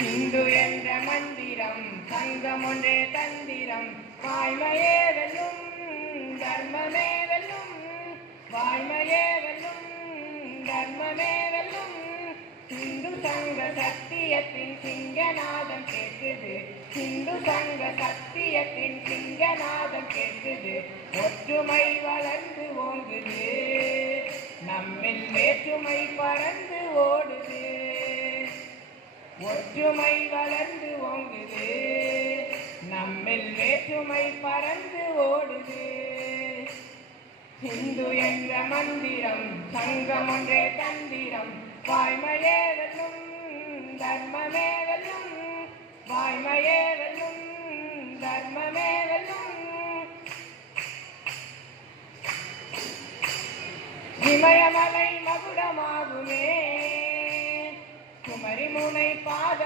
இந்து என்ற மந்திரம் சங்கம் ஒன்றே தந்திரம் வாய்மையே வெல்லும் தர்மமே வெல்லும் வாய்மையே வெல்லும் தர்மமே வெல்லும் இந்து சங்க சத்தியத்தின் சிங்கநாதம் கேட்குது இந்து சங்க சத்தியத்தின் சிங்கநாதம் கேட்குது ஒற்றுமை வளர்ந்து ஓங்குது நம்மில் வேற்றுமை பறந்து ஓடுது ஒற்றுமை வளர்ந்து ஓங்குது நம்மில் வேற்றுமை பறந்து ஓடுது இந்து என்ற மந்திரம் சங்கம் ஒன்றே தந்திரம் வாய்மையே வெல்லும் தர்மமே வெல்லும் வாய்மையே வெல்லும் தர்மமே வெல்லும் இமயமலை மகுடமாகுமே குமரி முனை பாதம்